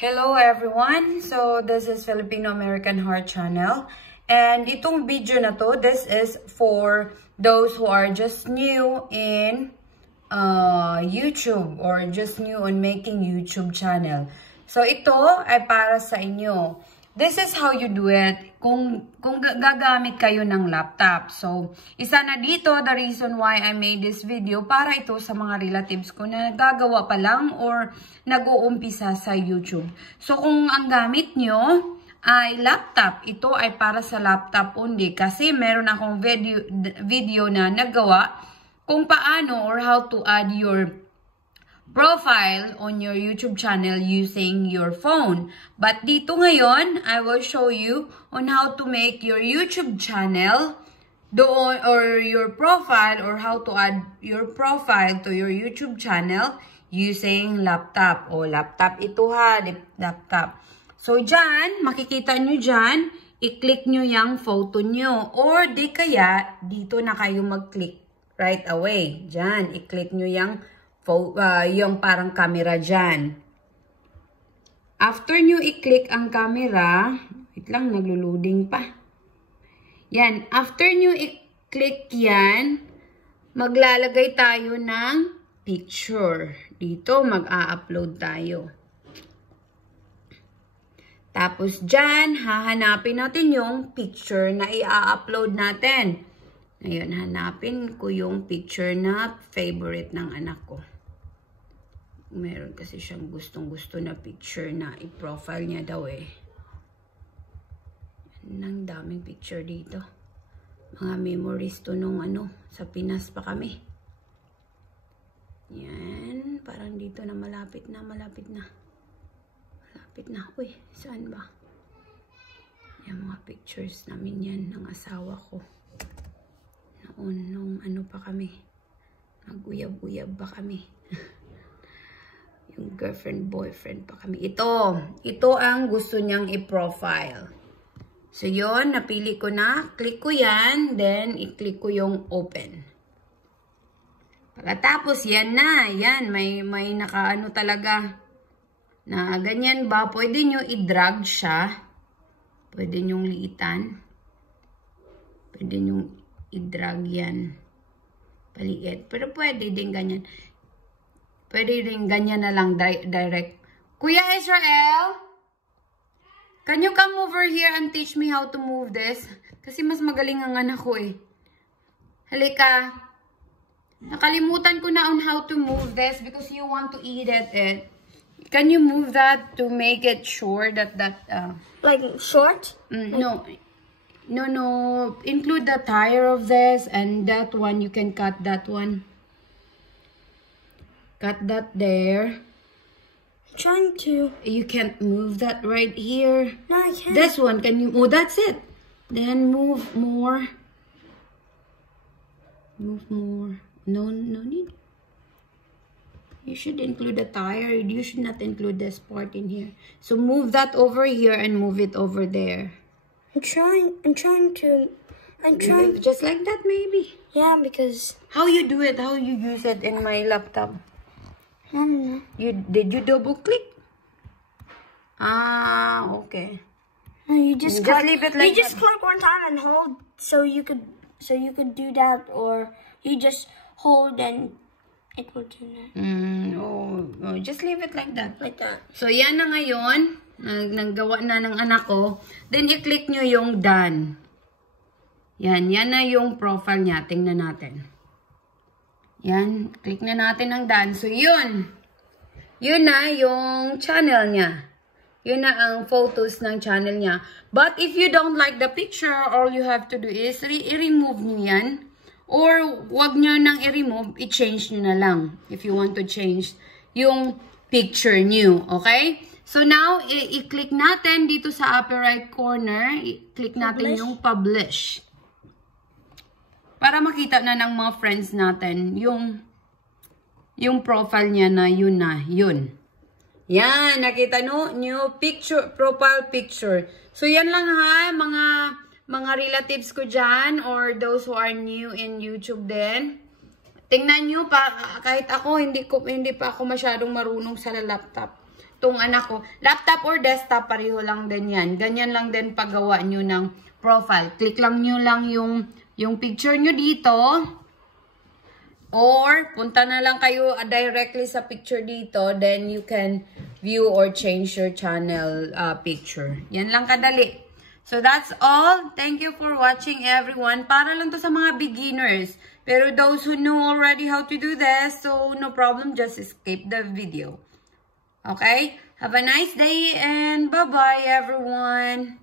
Hello everyone! So this is Filipino American Heart Channel. And itong video na to, this is for those who are just new in YouTube or just new on making YouTube channel. So ito ay para sa inyo. This is how you do it kung gagamit kayo ng laptop. So, isa na dito, the reason why I made this video, para ito sa mga relatives ko na gagawa pa lang or nag-uumpisa sa YouTube. So, kung ang gamit nyo ay laptop, ito ay para sa laptop only. Kasi meron akong video na nagawa kung paano or how to add your profile on your YouTube channel using your phone. But dito ngayon, I will show you on how to make your YouTube channel doon or your profile or how to add your profile to your YouTube channel using laptop. O laptop ito ha, laptop. So dyan, makikita nyo dyan, i-click nyo yung photo nyo or di kaya dito na kayo mag-click right away. Dyan, i-click nyo yung parang camera dyan. After nyo i-click ang camera, wait lang, naglo-loading pa. Yan, after nyo i-click yan, maglalagay tayo ng picture. Dito, mag-a-upload tayo. Tapos dyan, hahanapin natin yung picture na i-upload natin. Ngayon, hanapin ko yung picture na favorite ng anak ko. Meron kasi siyang gustong-gusto na picture na i-profile niya daw eh. Ang daming picture dito. Mga memories to nung sa Pinas pa kami. Yan, parang dito na malapit na. Malapit na. Uy, saan ba? Yung mga pictures namin yan ng asawa ko. Noon, nung pa kami. Nag-uyab-uyab pa kami. Yung girlfriend, boyfriend pa kami. Ito ang gusto niyang i-profile. So, yun, napili ko na. Click ko yan. Then, i-click ko yung open. Pagkatapos, yan na. Yan, may nakaano talaga. Na ganyan ba? Pwede nyo i-drag siya. Pwede nyo liitan. Pwede nyo i-drag yan. Paliit. Pero pwede din ganyan. Pwede rin ganyan na lang direct. Kuya Israel, can you come over here and teach me how to move this? Kasi mas magaling ang anak ko eh. Halika. Nakalimutan ko na on how to move this because you want to edit it. Can you move that to make it sure that like short? No. Include the tire of this and that one. You can cut that one. Cut that there. I'm trying to. You can't move that right here. No, I can't. This one, can you? Oh, that's it. Then move more. Move more. No need. You should include the tire. You should not include this part in here. So move that over here and move it over there. I'm trying to. Just like that, maybe. Yeah, because. How you do it? How you use it in my laptop? I don't know. Did you double click? Ah, okay. No, you just leave it like you just click one time and hold so you could do that, or you just hold and it will do that. Oh, just leave it like that. Like that. So yan na ngayon, naggawa na ng anak ko. Then i-click nyo yung done. Yan na yung profile niya. Tingnan natin. Yan, click na natin ang done. So, yun na yung channel niya. Yun na ang photos ng channel niya. But if you don't like the picture, all you have to do is i-remove nyo yan. Or, wag nyo nang i-remove, i-change nyo na lang. If you want to change yung picture nyo. Okay? So, now, i-click natin dito sa upper right corner. I-click natin yung publish. Para makita na ng mga friends natin yung profile niya na yun. Yan, nakita no? New picture, profile picture. So, yan lang ha, mga relatives ko dyan or those who are new in YouTube din. Tingnan nyo pa, kahit ako, hindi pa ako masyadong marunong sa laptop. tong anak ko. Laptop or desktop, pareho lang din yan. Ganyan lang din paggawa nyo ng profile. Click lang nyo lang yung picture nyo dito. Or, punta na lang kayo directly sa picture dito. Then, you can view or change your channel picture. Yan lang kadali. So, that's all. Thank you for watching, everyone. Para lang to sa mga beginners. Pero those who know already how to do this, so no problem. Just skip the video. Okay? Have a nice day and bye-bye, everyone.